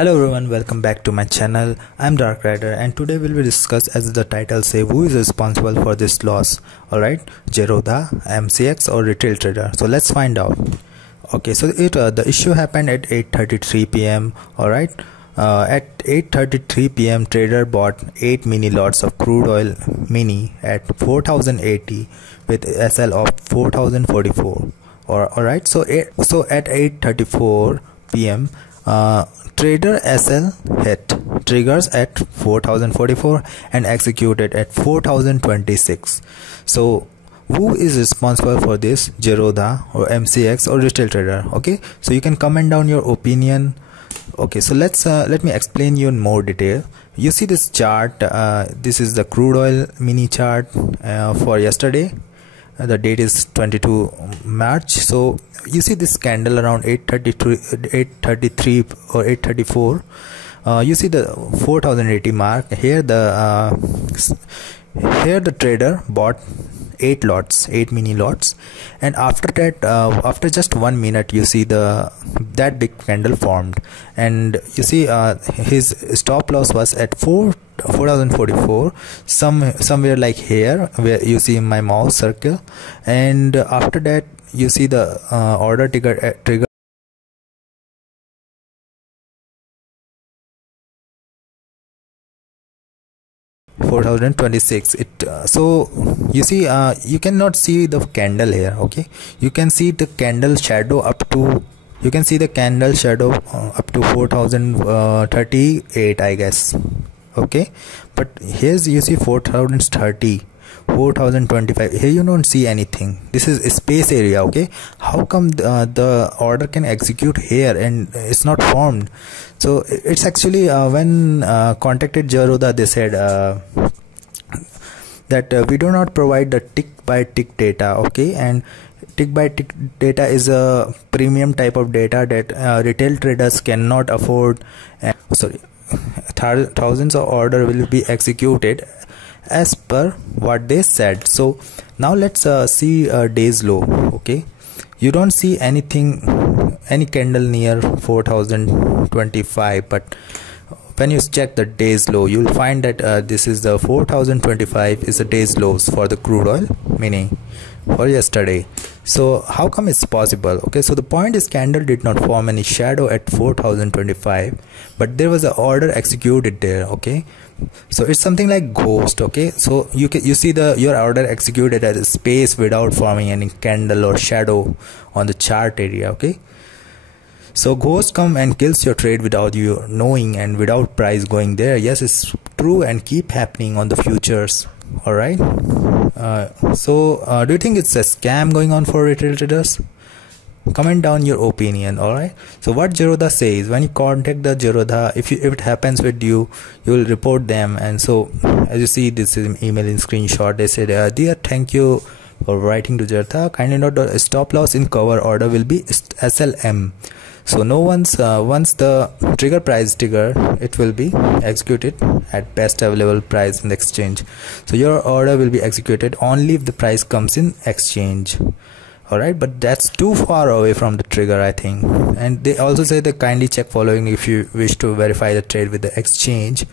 Hello everyone, welcome back to my channel. I'm Dark Rider and today we will discuss, as the title say, who is responsible for this loss. Alright, Zerodha, MCX or retail trader. So let's find out. Okay, so the issue happened at 8:33 p.m. Alright, at 8:33 p.m. trader bought 8 mini lots of crude oil mini at 4080 with SL of 4044. Alright, so at 8:34 p.m. Trader SL hit triggers at 4044 and executed at 4026. So who is responsible for this? Zerodha or MCX or retail trader? Okay, so you can comment down your opinion. Okay, so let me explain you in more detail. You see this chart, this is the crude oil mini chart for yesterday. The date is 22 March. So you see this candle around 833 or 834. You see the 4080 mark here. Here the trader bought 8 mini lots, and after that, after just 1 minute, you see that big candle formed, and you see his stop loss was at 4044, somewhere like here where you see my mouse circle. And after that you see the order trigger 4026. So you see, you cannot see the candle here. Okay, you can see the candle shadow up to 4038, I guess. Okay, but here's you see 4030, 4025. Here you don't see anything. This is a space area. Okay, how come the order can execute here and it's not formed? So it's actually when contacted Zerodha, they said that we do not provide the tick by tick data. Okay, and tick by tick data is a premium type of data that retail traders cannot afford. Thousands of order will be executed as per what they said. So now let's see day's low. Okay, you don't see any candle near 4025, but when you check the day's low, you'll find that this is the 4025 is the day's lows for the crude oil mini for yesterday. So how come it's possible? Okay, so the point is, candle did not form any shadow at 4025, but there was an order executed there. Okay, so it's something like ghost. Okay, so you see your order executed as a space without forming any candle or shadow on the chart area. Okay, so ghost come and kills your trade without you knowing and without price going there. Yes, it's true and keep happening on the futures. All right, so do you think it's a scam going on for retail traders? Comment down your opinion. All right, so what Zerodha says, when you contact the Zerodha, if it happens with you, you will report them. And so as you see, this is email in screenshot. They said, dear, thank you for writing to Zerodha. Kindly note the stop loss in cover order will be SLM. So once the trigger price trigger, it will be executed at best available price in the exchange. So your order will be executed only if the price comes in exchange. Alright, but that's too far away from the trigger, I think. And they also say that kindly check following if you wish to verify the trade with the exchange.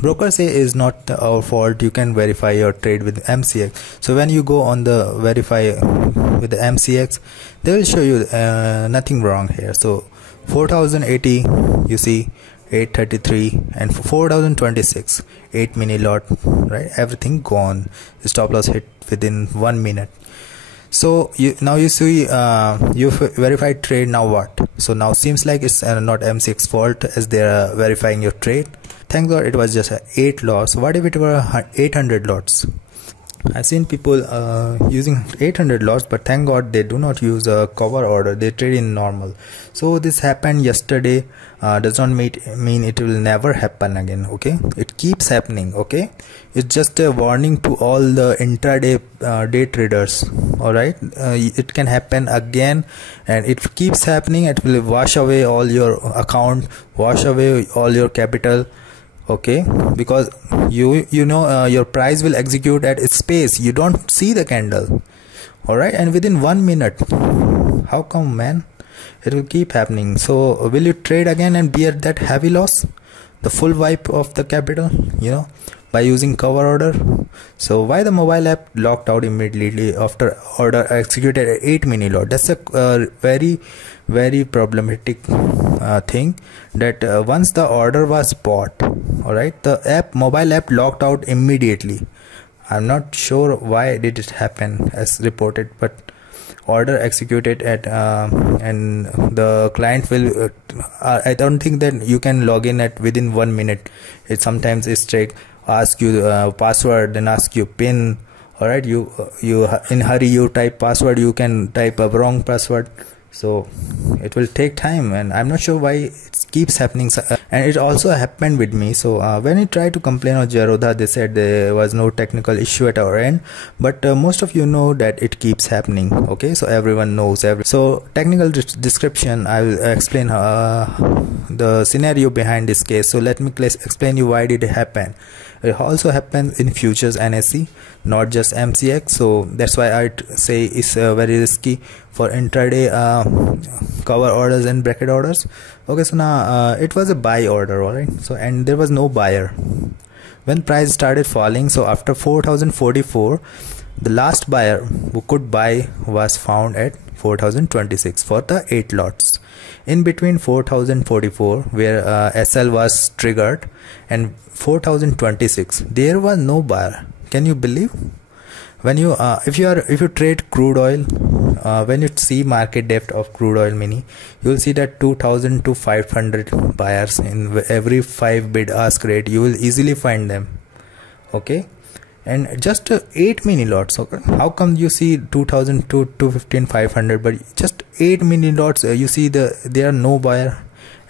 Brokers say is not our fault. You can verify your trade with MCX. So when you go on the verify with the MCX, they will show you nothing wrong here. So 4080, you see 833, and 4026, 8 mini lot, right? Everything gone. The stop loss hit within 1 minute. So now you see you verified trade. Now what? So now seems like it's not MCX fault as they are verifying your trade. Thank God it was just 8 lots. What if it were 800 lots? I've seen people using 800 lots, but thank God they do not use a cover order. They trade in normal. So this happened yesterday. Does not mean it will never happen again. Okay, it keeps happening. Okay, it's just a warning to all the intraday day traders. All right, it can happen again, and it keeps happening. It will wash away all your account, wash away all your capital. Okay, because you know your price will execute at its space. You don't see the candle. All right, and within 1 minute. How come, man? it will keep happening. So will you trade again and bear that heavy loss, the full wipe of the capital, by using cover order? So why the mobile app locked out immediately after order executed at 8 mini lot? That's a very problematic thing, that once the order was bought, all right, the mobile app locked out immediately. I'm not sure why did it happen as reported, but order executed at and the client will I don't think that you can log in at within 1 minute. It sometimes is ask you password, then ask you pin. All right, you in hurry you type password, you can type a wrong password, so it will take time, and I'm not sure why it keeps happening. And it also happened with me. So when I tried to complain on Zerodha, they said there was no technical issue at our end, but most of you know that it keeps happening. Okay, so everyone knows so technical description, I will explain the scenario behind this case. So let me explain you why did it happen. It also happens in futures NSE, not just MCX. So that's why I say it's very risky for intraday cover orders and bracket orders. Okay, so now it was a buy order, all right. So and there was no buyer when price started falling. So after 4044, the last buyer who could buy was found at 4026 for the 8 lots. In between 4044, where SL was triggered, and 4026, there was no buyer. Can you believe? When you if you trade crude oil, when you see market depth of crude oil mini, you will see that 2000 to 500 buyers in every 5 bid ask rate. You will easily find them. Okay, and just 8 mini lots. Okay, how come you see 2000 to 215 500, but just 8 mini lots you see there are no buyer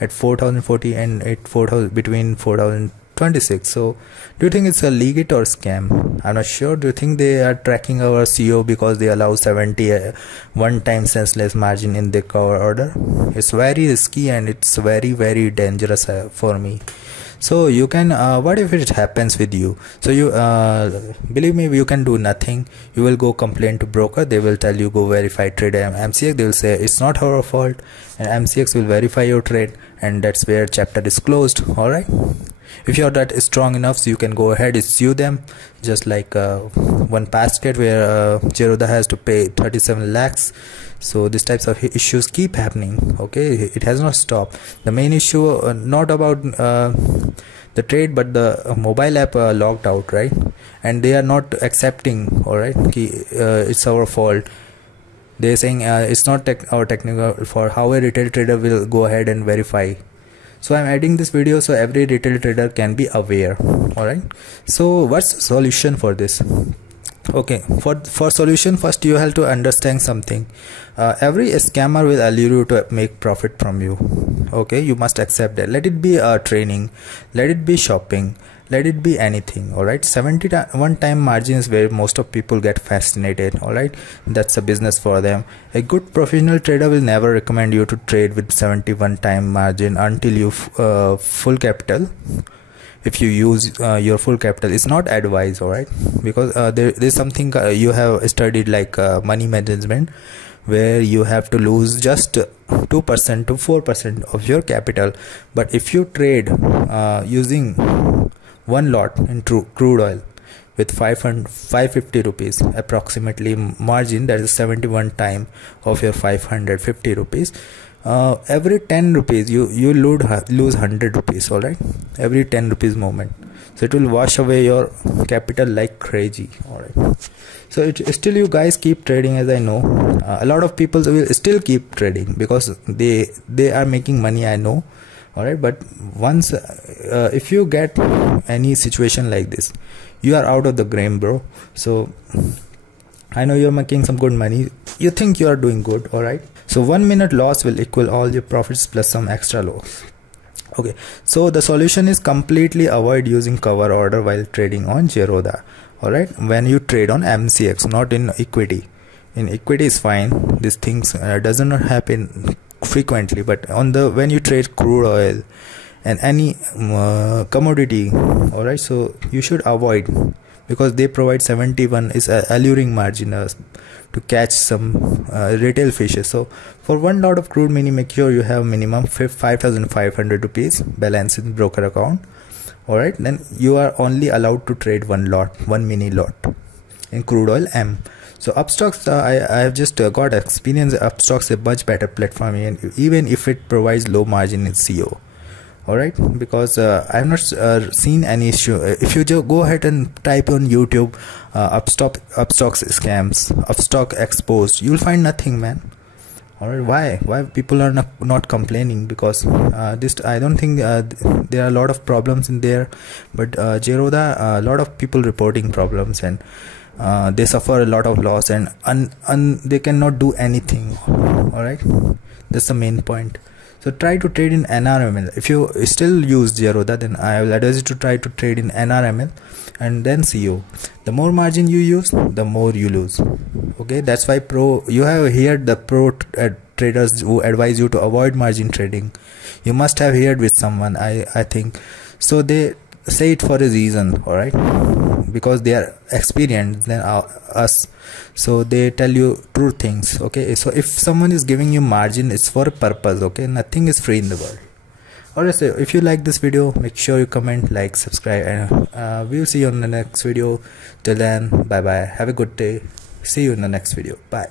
at 4040 and at 4000 between 4026. So do you think it's a legit or scam? I'm not sure. Do you think they are tracking our CO because they allow 70 one-time senseless margin in the cover order? It's very risky and it's very dangerous for me. So you can what if it happens with you? So you believe me, you can do nothing. You will go complain to broker. They will tell you go verify trade MCX. They will say it's not our fault, and MCX will verify your trade, and that's where chapter is closed. All right, if you're that strong enough, so you can go ahead and sue them, just like one past case where Zerodha has to pay 37 lakhs. So these types of issues keep happening. Okay, it has not stopped. The main issue not about the trade, but the mobile app logged out, right? And they are not accepting. All right, it's our fault. They're saying it's not our technical for how a retail trader will go ahead and verify. So I'm adding this video so every retail trader can be aware. All right, so what's the solution for this? Okay, for solution, first you have to understand something. Every scammer will allure you to make profit from you. Okay, you must accept that. Let it be training, let it be shopping, let it be anything. All right, 71 time margin is where most of people get fascinated. All right, that's a business for them. A good professional trader will never recommend you to trade with 71 time margin until you full capital. If you use your full capital, it's not advised. All right, because there's something you have studied like money management, where you have to lose just 2% to 4% of your capital. But if you trade using one lot in crude oil with 550 rupees approximately margin, that is 71 time of your 550 rupees, every 10 rupees you lose 100 rupees. All right, every 10 rupees movement. So it will wash away your capital like crazy. All right, so still you guys keep trading. As I know, a lot of people will still keep trading because they are making money, I know. All right, but once if you get any situation like this, you are out of the game, bro. So I know you're making some good money, you think you are doing good. All right, so 1 minute loss will equal all your profits plus some extra loss. Okay, so the solution is completely avoid using cover order while trading on Zerodha. All right, when you trade on MCX, not in equity. In equity is fine, these things does not happen frequently, but on the when you trade crude oil and any commodity, all right, so you should avoid because they provide 71 is a alluring margin to catch some retail fishes. So for one lot of crude mini, make sure you have minimum 5,500 rupees balance in broker account. Alright, then you are only allowed to trade one mini lot in crude oil M. So Upstocks, I have just got experience. Upstocks is a much better platform, even if it provides low margin in CO. Alright, because I have not seen any issue. If you just go ahead and type on YouTube Upstocks scams, Upstock exposed, you'll find nothing, man. Alright, why people are not complaining? Because this, I don't think there are a lot of problems in there, but Zerodha, a lot of people reporting problems, and they suffer a lot of loss, and they cannot do anything. Alright, that's the main point. So try to trade in NRML. If you still use Zerodha, then I will advise you to try to trade in NRML and then CO. The more margin you use, the more you lose. Okay, that's why you have heard the pro traders who advise you to avoid margin trading. You must have heard with someone, I think. So they say it for a reason, alright, because they are experienced than us. So they tell you true things. Okay, so if someone is giving you margin, it's for a purpose. Okay, nothing is free in the world. Alright, so if you like this video, make sure you comment, like, subscribe, and we'll see you on the next video. Till then, bye bye, have a good day, see you in the next video, bye.